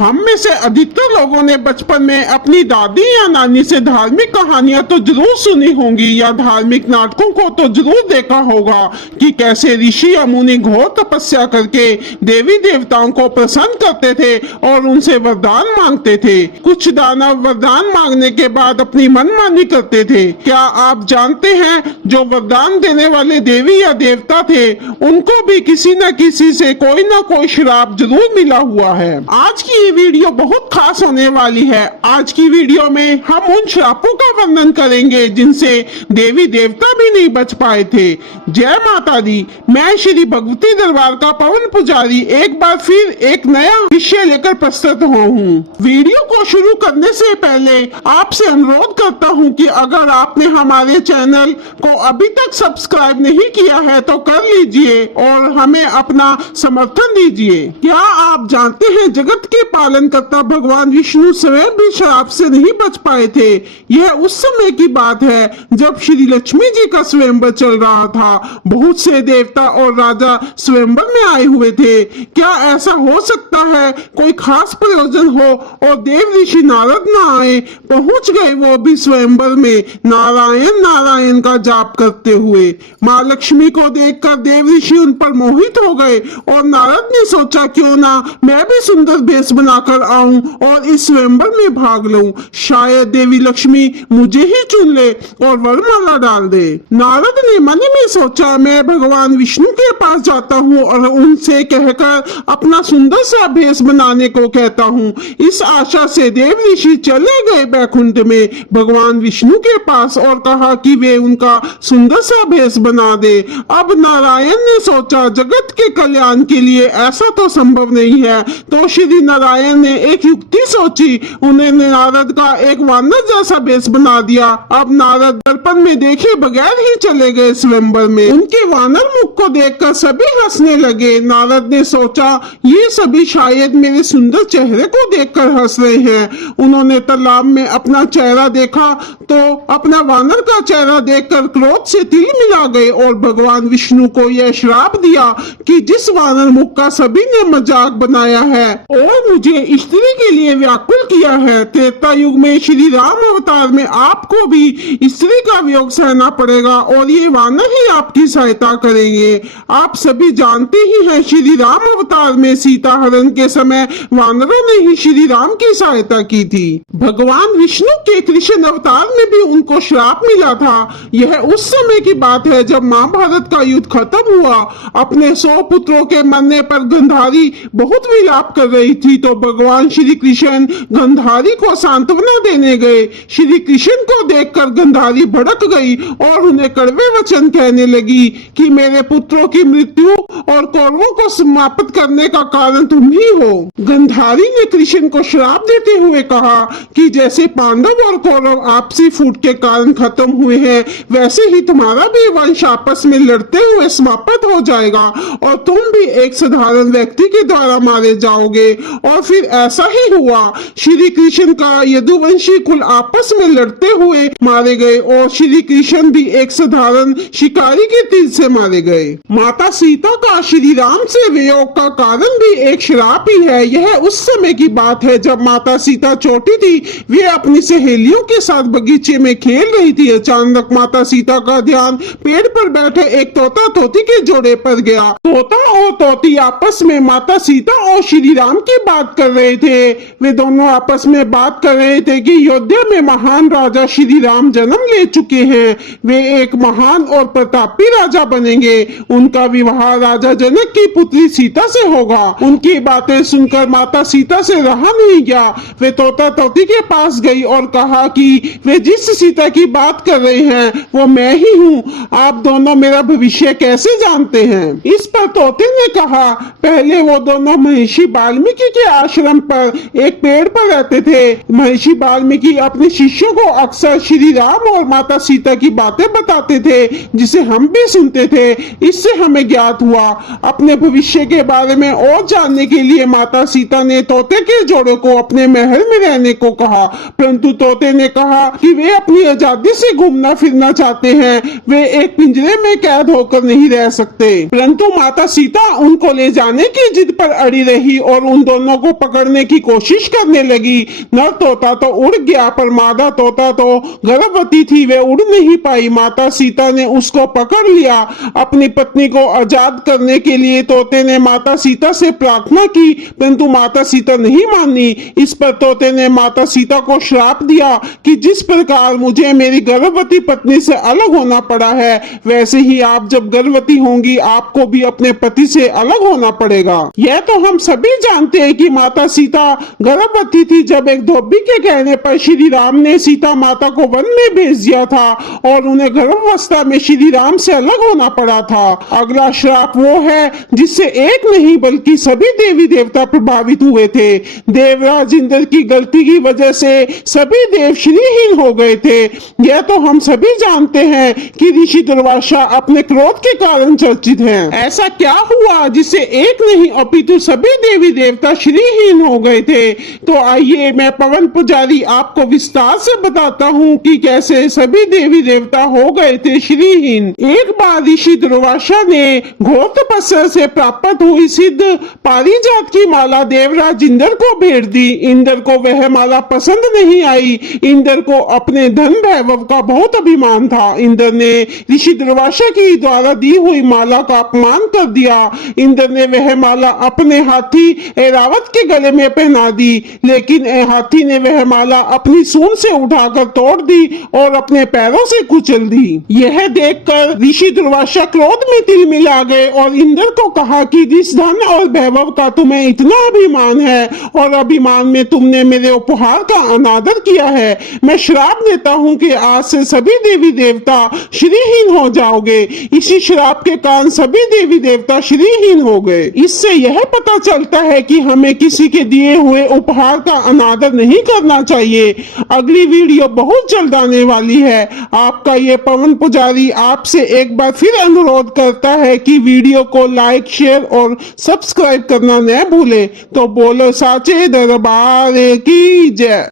हम में से अधिकतर लोगों ने बचपन में अपनी दादी या नानी से धार्मिक कहानियां तो जरूर सुनी होंगी या धार्मिक नाटकों को तो जरूर देखा होगा कि कैसे ऋषि या मुनि घोर तपस्या करके देवी देवताओं को प्रसन्न करते थे और उनसे वरदान मांगते थे। कुछ दानव वरदान मांगने के बाद अपनी मनमानी करते थे। क्या आप जानते हैं जो वरदान देने वाले देवी या देवता थे उनको भी किसी न किसी से कोई ना कोई श्राप जरूर मिला हुआ है। आज की ये वीडियो बहुत खास होने वाली है। आज की वीडियो में हम उन श्रापों का वर्णन करेंगे जिनसे देवी देवता भी नहीं बच पाए थे। जय माता दी। मैं श्री भगवती दरबार का पवन पुजारी एक बार फिर एक नया विषय लेकर प्रस्तुत हुआ हूँ। वीडियो को शुरू करने से पहले आपसे अनुरोध करता हूँ कि अगर आपने हमारे चैनल को अभी तक सब्सक्राइब नहीं किया है तो कर लीजिए और हमें अपना समर्थन दीजिए। क्या आप जानते हैं जगत के पालन करता भगवान विष्णु स्वयं भी श्राप से नहीं बच पाए थे। यह उस समय की बात है जब श्री लक्ष्मी जी का स्वयंवर चल रहा था। बहुत से देवता और राजा स्वयंवर में आए हुए थे। क्या ऐसा हो सकता है कोई खास प्रयोजन हो और देव ऋषि नारद न आए? पहुंच गए वो भी स्वयंवर में नारायण नारायण का जाप करते हुए। माँ लक्ष्मी को देखकर देव ऋषि उन पर मोहित हो गए और नारद ने सोचा क्यों ना मैं भी सुंदर भेष बनाकर आऊं और इस स्वयंवर में भाग लूं। शायद देवी लक्ष्मी मुझे ही चुन ले और वरमाला डाल दे। नारद ने मन में सोचा मैं भगवान विष्णु के पास जाता हूँ और उनसे कहकर अपना सुंदर सा भेष बनाने को कहता हूँ। इस आशा से देव ऋषि चले गए बैकुंठ में भगवान विष्णु के पास और कहा कि वे उनका सुंदर सा भेष बना दे। अब नारायण ने सोचा जगत के कल्याण के लिए ऐसा तो संभव नहीं है, तो श्री नारायण ने एक युक्ति सोची। उन्होंने नारद का एक वानर जैसा भेष बना दिया। अब नारद दर्पण में देखे बगैर ही चले गए स्वयंवर में। उनके वानर मुख को देखकर सभी हंसने लगे। नारद ने सोचा ये सभी शायद मेरे सुंदर चेहरे को देखकर हंस रहे हैं। उन्होंने तालाब में अपना चेहरा देखा तो अपना वानर का चेहरा देखकर क्रोध से तिल मिला गए और भगवान विष्णु को यह श्राप दिया कि जिस वानर मुख का सभी ने मजाक बनाया है और मुझे स्त्री के लिए व्याकुल किया है, त्रेता युग में श्री राम अवतार में आपको भी स्त्री का वियोग सहना पड़ेगा और ये वानर ही आपकी सहायता करेंगे। आप सभी जानते ही हैं श्री राम अवतार में सीता हरण के समय वानरों ने ही श्री राम की सहायता की थी। भगवान विष्णु के कृष्ण अवतार में भी उनको श्राप मिला था। यह उस समय की बात है जब महाभारत का युद्ध खत्म हुआ। अपने 100 पुत्रों के मरने पर गंधारी बहुत विलाप कर रही थी तो भगवान श्री कृष्ण गंधारी को सांत्वना देने गए। श्री कृष्ण को देखकर गंधारी भड़क गई और उन्हें कड़वे वचन कहने लगी कि मेरे पुत्रों की मृत्यु और कौरवों को समाप्त करने का कारण तुम ही हो। गंधारी ने कृष्ण को श्राप देते हुए कहा कि जैसे पांडव और कौरव आपसी फूट के कारण खत्म हुए हैं वैसे ही तुम्हारा भी वंश आपस में लड़ते हुए समाप्त हो जाएगा और तुम भी एक साधारण व्यक्ति के द्वारा मारे जाओगे। और फिर ऐसा ही हुआ। श्री कृष्ण का यदुवंशी कुल आपस में लड़ते हुए मारे गए और श्री कृष्ण भी एक साधारण शिकारी के तीर से मारे गए। माता सीता का श्री राम से वियोग का कारण भी एक श्राप ही है। यह उस समय की बात है जब माता सीता छोटी थी। वे अपनी सहेलियों के साथ बगीचे में खेल रही थी। अचानक माता सीता का ध्यान पेड़ पर बैठे एक तोता तोती के जोड़े पर गया। तोता और तोती आपस में माता सीता और श्री राम की बात कर रहे थे। वे दोनों आपस में बात कर रहे थे कि अयोध्या में महान राजा श्री राम जन्म ले चुके हैं। वे एक महान और प्रतापी राजा बनेंगे। उनका विवाह राजा जनक की पुत्री सीता से होगा। उनकी बातें सुनकर माता सीता से रहा नहीं गया। वे तोता तोती के पास गई और कहा कि वे जिस सीता की बात कर रहे हैं वो मैं ही हूँ। आप दोनों मेरा भविष्य कैसे जानते हैं? इस पर तोते ने कहा पहले वो दोनों महर्षि वाल्मीकि के आश्रम पर एक पेड़ पर रहते थे। महर्षि वाल्मीकि अपने शिष्यों को अक्सर श्री राम और माता सीता की बातें बताते थे जिसे हम भी सुनते थे। इससे हमें ज्ञात हुआ। अपने भविष्य के बारे में और जानने के लिए माता सीता ने तोते के जोड़े को अपने महल में रहने को कहा, परंतु तोते ने कहा कि वे अपनी आजादी से घूमना फिरना चाहते हैं। वे एक पिंजरे में कैद होकर नहीं रह सकते। परंतु माता सीता उनको ले जाने की जिद पर अड़ी रही और उन दोनों को को पकड़ने की कोशिश करने लगी। नर तोता तो उड़ गया पर मादा तोता तो गर्भवती थी, वे उड़ नहीं पाई। माता सीता ने उसको पकड़ लिया। अपनी पत्नी को आजाद करने के लिए तोते ने माता सीता से प्रार्थना की, परंतु माता सीता नहीं मानी। इस पर तोते ने माता सीता को श्राप दिया कि जिस प्रकार मुझे मेरी गर्भवती पत्नी से अलग होना पड़ा है, वैसे ही आप जब गर्भवती होंगी आपको भी अपने पति से अलग होना पड़ेगा। यह तो हम सभी जानते हैं कि माता सीता गर्भवती थी जब एक धोबी के कहने पर श्री राम ने सीता माता को वन में भेज दिया था और उन्हें गर्भावस्था में श्री राम से अलग होना पड़ा था। अगला श्राप वो है जिससे एक नहीं बल्कि सभी देवी देवता प्रभावित हुए थे। देवराज इंद्र की गलती की वजह से सभी देव श्रीहीन हो गए थे। यह तो हम सभी जानते हैं कि ऋषि दुर्वासा अपने क्रोध के कारण चर्चित हैं। ऐसा क्या हुआ जिससे एक नहीं अपितु सभी देवी देवता श्रीहीन हो गए थे? तो आइए मैं पवन पुजारी आपको विस्तार से बताता हूँ कि कैसे सभी देवी देवता हो गए थे श्रीहीन। एक बार ऋषि दुर्वासा ने घोर तपस्या से प्राप्त हुई सिद्ध पारिजात की माला देवराज इंद्र को भेज दी। इंद्र को वह माला पसंद नहीं आई। इंद्र को अपने धन वैभव का बहुत अभिमान था। इंद्र ने ऋषि दुर्वासा की द्वारा दी हुई माला का अपमान कर दिया। इंद्र ने वह माला अपने हाथी ऐरावत के गले में पहना दी, लेकिन हाथी ने वह माला अपनी सूंड से उठाकर तोड़ दी और अपने पैरों से कुचल दी। यह देखकर ऋषि दुर्वासा क्रोध में तिलमिला गए और इंद्र को कहा कि जिस धन और वैभव का तुम्हें इतना अभिमान है और अभिमान में तुमने मेरे उपहार का अनादर किया है, मैं श्राप देता हूँ कि आज से सभी देवी देवता श्रीहीन हो जाओगे। इसी श्राप के कारण सभी देवी देवता श्रीहीन हो गए। इससे यह पता चलता है कि हमें किसी के दिए हुए उपहार का अनादर नहीं करना चाहिए। अगली वीडियो बहुत जल्द आने वाली है। आपका ये पवन पुजारी आपसे एक बार फिर अनुरोध करता है कि वीडियो को लाइक, शेयर और सब्सक्राइब करना न भूले। तो बोलो साचे दरबार की जय।